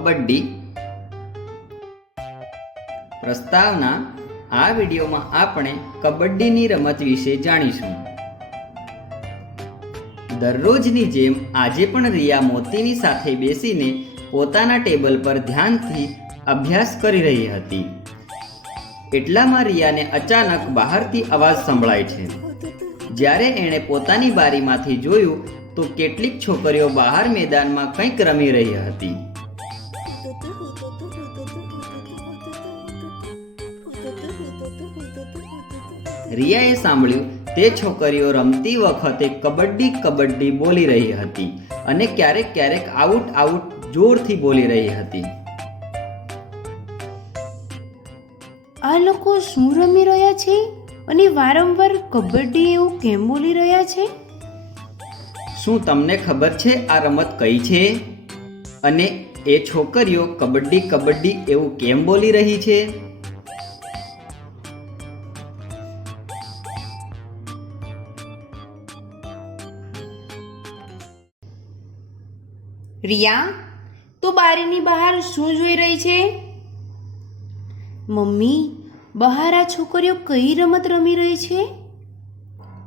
કબડ્ડી. પ્રસ્તાવના: આ વિડીયોમાં આપણે કબડ્ડીની રમત વિશે જાણીશું. દરરોજની જેમ આજે પણ રિયા મોતીની સાથે બેસીને પોતાના ટેબલ પર ધ્યાનથી અભ્યાસ કરી રહી હતી. એટલામાં રિયાને અચાનક બહારથી અવાજ સંભળાય છે. જ્યારે એણે પોતાની બારીમાંથી જોયું તો કેટલીક છોકરીઓ બહાર મેદાનમાં કંઈક રમી રહી હતી. રિયાએ સાંભળ્યું તે છોકરીઓ રમતી વખતે કબડ્ડી કબડ્ડી બોલી રહી હતી અને ક્યારેક ક્યારેક આઉટ આઉટ જોરથી બોલી રહી હતી. આ લોકો શું રમી રહ્યા છે અને વારંવાર કબડ્ડી એવું કેમ બોલી રહ્યા છે? શું તમને ખબર છે આ રમત કઈ છે? અને એ છોકરીઓ કબડ્ડી કબડ્ડી એવું કેમ બોલી રહી છે? રિયા, તું બારીની બહાર શું જોઈ રહી છે? મમ્મી, બહાર આ છોકરીઓ કઈ રમત રમી રહી છે?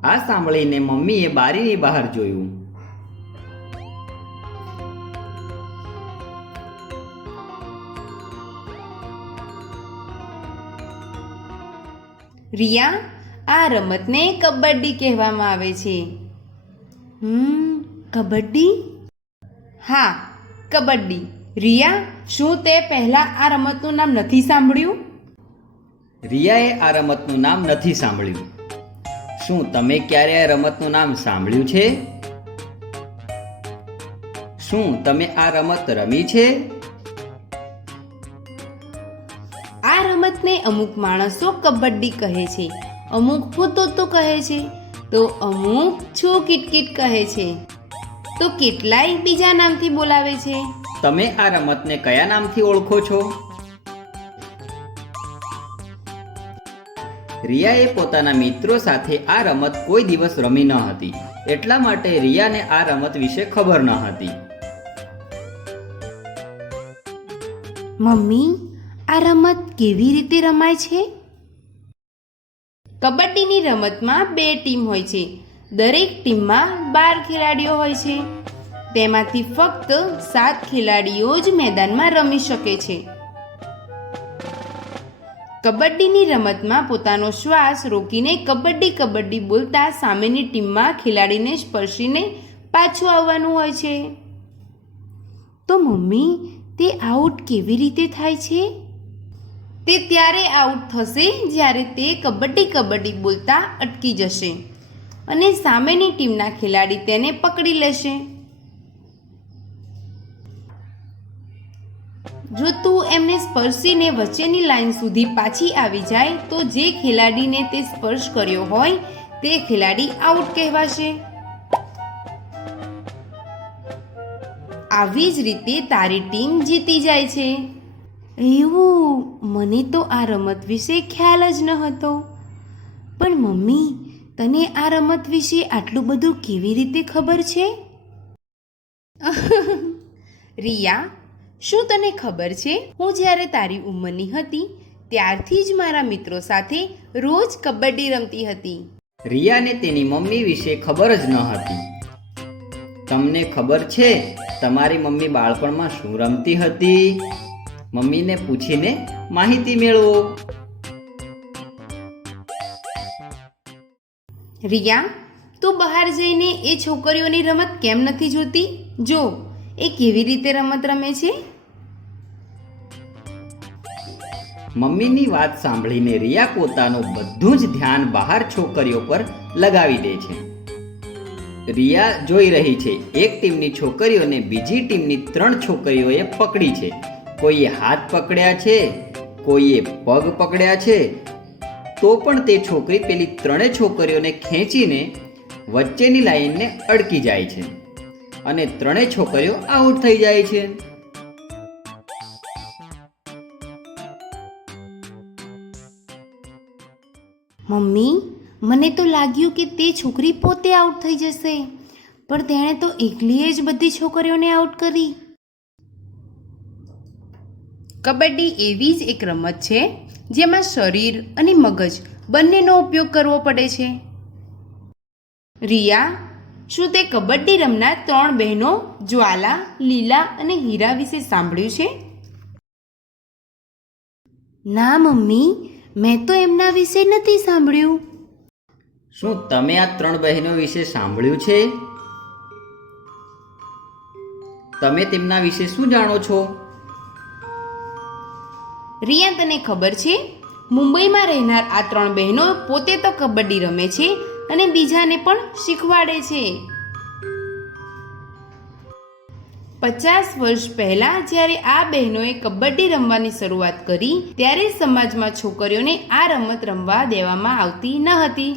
આ સાંભળીને મમ્મીએ બારીની બહાર જોયું. રિયા, આ રમતને કબડ્ડી કહેવામાં આવે છે. કબડ્ડી? હા, કબડ્ડી. રિયા, શું તે પહેલા આ રમતનું નામ નથી સાંભળ્યું? રિયાએ આ રમતનું નામ નથી સાંભળ્યું. શું તમે ક્યારે આ રમતનું નામ સાંભળ્યું છે? શું તમે આ રમત રમી છે? આ રમતને અમુક માણસો કબડ્ડી કહે છે, અમુક હુતોતો કહે છે, તો અમુક છું કિટકિટ કહે છે, તો કેટલાય બીજા નામથી બોલાવે છે. તમે આ રમતને કયા નામથી ઓળખો છો? રિયાએ પોતાના મિત્રો સાથે આ રમત કોઈ દિવસ રમી ન હતી, એટલા માટે રિયાને આ રમત વિશે ખબર ન હતી. મમ્મી, આ રમત કેવી રીતે રમાય છે? કબડ્ડીની રમતમાં 2 ટીમ હોય છે. દરેક ટીમમાં 12 ખેલાડીઓ હોય છે. તેમાંથી ફક્ત 7 ખેલાડીઓ જ મેદાનમાં રમી શકે છે. કબડ્ડીની રમતમાં પોતાનો શ્વાસ રોકીને કબડ્ડી કબડ્ડી બોલતા સામેની ટીમમાં ખેલાડીને સ્પર્શીને પાછું આવવાનું હોય છે. તો મમ્મી, તે આઉટ કેવી રીતે થાય છે? તે ત્યારે આઉટ થશે જ્યારે તે કબડ્ડી કબડ્ડી બોલતા અટકી જશે અને સામેની ટીમના ખેલાડી તેને પકડી લેશે. જો તું એમને સ્પર્શીને વચ્ચેની લાઈન સુધી પાછી આવી જાય તો જે ખેલાડીને તે સ્પર્શ કર્યો હોય તે ખેલાડી આઉટ કહેવાશે. આવી જ રીતે તારી ટીમ જીતી જાય છે. એવું? મને તો આ રમત વિશે ખ્યાલ જ ન હતો. પણ મમ્મી, તને આ રમત વિશે આટલું બધું કેવી રીતે ખબર છે? રિયા, શું તને ખબર છે, હું જ્યારે તારી ઉંમરની હતી ત્યારથી જ મારા મિત્રો સાથે રોજ કબડ્ડી રમતી હતી. રિયાને તેની મમ્મી વિશે ખબર જ ન હતી. તમને ખબર છે તમારી મમ્મી બાળપણમાં શું રમતી હતી? મમ્મીને પૂછીને માહિતી મેળવો. રિયા, તું બહાર જઈને એ છોકરીઓની રમત કેમ નથી જોતી? જો, એ કેવી રીતે રમત રમે છે. મમ્મીની વાત સાંભળીને રિયા પોતાનું બધું જ ધ્યાન બહાર છોકરીઓ પર લગાવી દે છે. રિયા જોઈ રહી છે એક ટીમની છોકરીઓને બીજી ટીમની 3 છોકરીઓએ પકડી છે. કોઈએ હાથ પકડ્યા છે, કોઈએ પગ પકડ્યા છે, તો પણ તે છોકરી પેલી 3 છોકરીઓને ખેંચીને વચ્ચેની લાઈનને અડકી જાય છે અને 3 છોકરીઓ આઉટ થઈ જાય છે. મમ્મી, મને તો લાગ્યું કે તે છોકરી પોતે આઉટ થઈ જશે, પણ તેણે તો એકલીએ જ બધી છોકરીઓને આઉટ કરી. કબડ્ડી એવી જ એક રમત છે જેમાં શરીર અને મગજ બંનેનો ઉપયોગ કરવો પડે છે. રિયા, શું તે કબડ્ડી રમનાર 3 બહેનો જ્વાલા, લીલા અને હીરા વિશે સાંભળ્યું છે? ના મમ્મી, મેં તો એમના વિશે નથી સાંભળ્યું. શું તમે આ 3 બહેનો વિશે સાંભળ્યું છે? તમે તેમના વિશે શું જાણો છો? રિયા, તને ખબર છે? મુંબઈમાં રહેનાર આ 3 બહેનો પોતે તો કબડ્ડી રમે છે અને બીજાને પણ શીખવાડે છે. 50 વર્ષ પહેલા જ્યારે આ બહેનોએ કબડ્ડી રમવાની શરૂઆત કરી ત્યારે સમાજમાં છોકરીઓને આ રમત રમવા દેવામાં આવતી ન હતી.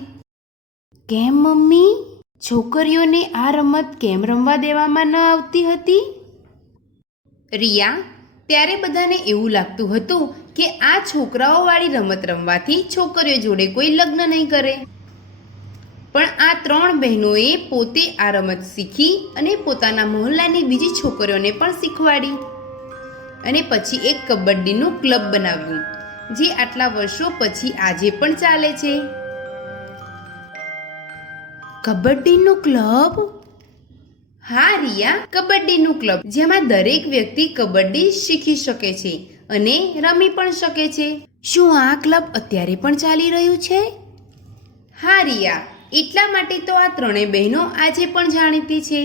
કેમ મમ્મી? છોકરીઓને આ રમત કેમ રમવા દેવામાં ન આવતી હતી? રિયા, ત્યારે બધાને એવું લાગતું હતું કે આ છોકરાઓવાળી રમત રમવાથી છોકરીઓ જોડે કોઈ લગ્ન નહીં કરે. પણ આ 3 બહેનોએ પોતે આ રમત શીખી અને પોતાના મહોલ્લાની બીજી છોકરીઓને પણ શીખવાડી અને પછી એક કબડ્ડીનું ક્લબ બનાવ્યું, જે આટલા વર્ષો પછી આજે પણ ચાલે છે. કબડ્ડીનું ક્લબ? હા રિયા, કબડ્ડીનું ક્લબ જેમાં દરેક વ્યક્તિ કબડ્ડી શીખી શકે છે અને રમી પણ શકે છે. શું આ ક્લબ અત્યારે પણ ચાલી રહ્યું છે? હા રિયા, એટલા માટે તો આ 3 બહેનો આજે પણ જાણીતી છે.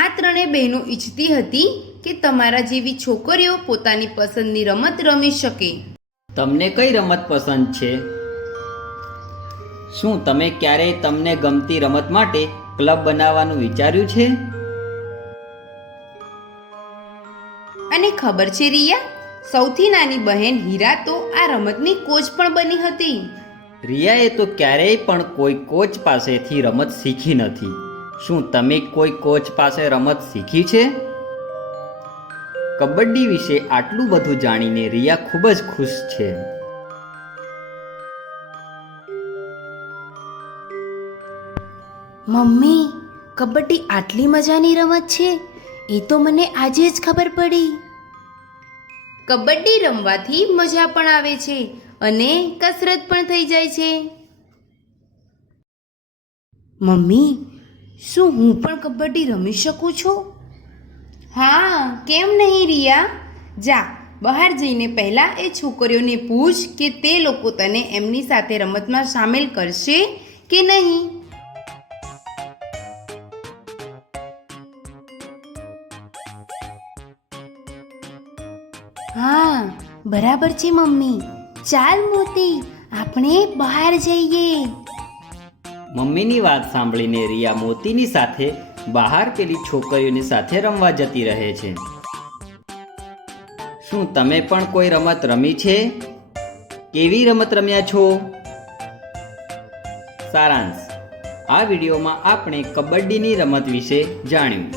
આ 3 બહેનો ઈચ્છતી હતી કે તમારા જેવી છોકરીઓ પોતાની પસંદની રમત રમી શકે. તમને કઈ રમત પસંદ છે? શું તમે ક્યારેય તમને ગમતી રમત માટે ક્લબ બનાવવાનું વિચાર્યું છે? અને ખબર છે રિયા, સૌથી નાની બહેન હીરા તો આ રમતની કોચ પણ બની હતી. રિયાએ તો ક્યારેય પણ કોઈ કોચ પાસેથી રમત શીખી નથી. શું તમે કોઈ કોચ પાસે રમત શીખી છે? કબડ્ડી વિશે આટલું બધું જાણીને રિયા ખૂબ જ ખુશ છે. મમ્મી, કબડ્ડી આટલી મજાની રમત છે એ તો મને આજે જ ખબર પડી. કબડ્ડી રમવાથી મજા પણ આવે છે અને કસરત પણ થઈ જાય છે. મમ્મી, શું હું પણ કબડ્ડી રમી શકું છું? હા, કેમ નહીં રિયા? જા, બહાર જઈને પહેલાં એ છોકરીઓને પૂછ કે તે લોકો તને એમની સાથે રમતમાં સામેલ કરશે કે નહીં. હા, બરાબર છે મમ્મી. ચાલ મોતી, આપણે બહાર જઈએ. મમ્મીની વાત સાંભળીને રિયા મોતીની સાથે બહાર પેલી છોકરીઓની સાથે રમવા જતી રહે છે. શું તમે પણ કોઈ રમત રમી છે? કેવી રમત રમ્યા છો? સારાંશ: આ વિડીયોમાં આપણે કબડ્ડીની રમત વિશે જાણ્યું.